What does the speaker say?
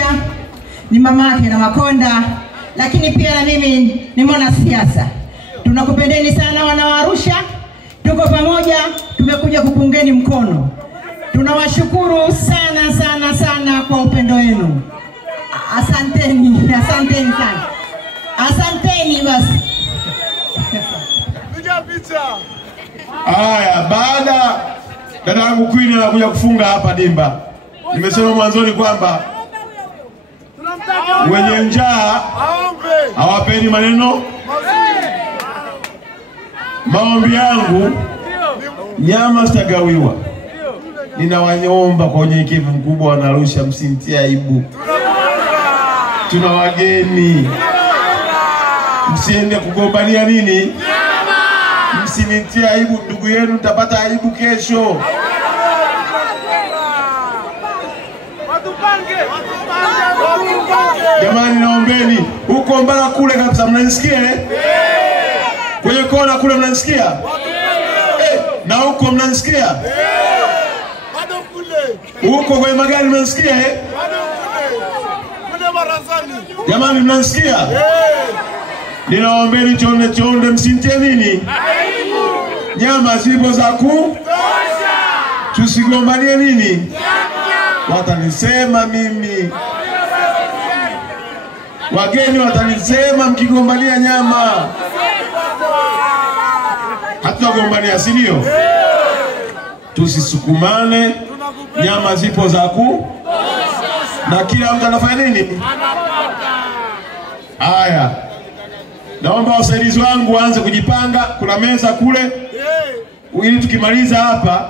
Arusha, ni mama yake na Makonda, lakini pia na mimi ni mwana siasa. Tunakupendeni sana wana wa Arusha. Tuko pamoja, tumekuja kupungeni mkono. Tunawashukuru sana sana sana kwa upendo wenu. Asanteni, asanteni sana. Asanteni basi. Piga picha. Haya, baada dada yangu Queen anakuja kufunga hapa dimba. Nimesema mwanzoni kwamba wenye njaa hawapeni maneno. Maombi yangu, nyama sitagawiwa. Ninawaomba kwa unyenyekevu mkubwa wana Arusha, msimtie aibu. Tuna wageni. Msiende kugombania nini? Nyama. Msinitie aibu ndugu yenu, mtapata aibu kesho. Jamani, naombeni huko mbala kule kabisa, mnanisikia kwenye kona kule mnanisikia? Na huko mnanisikia? Bado kule. Huko kwenye magari mnanisikia? Bado kule. Kule barazani. Jamani, mnanisikia? Ninaombeni chonde msintie nini? Aibu. Nyama zipo za kutosha. Tusigombanie nini? Nyama. Watanisema mimi. Wageni watanisema mkigombania nyama. Hatutagombania, si ndio? Tusisukumane, nyama zipo za na kila mtu anafanya nini? Haya. Naomba wasaidizi wangu waanze kujipanga, kuna meza kule. Ili tukimaliza hapa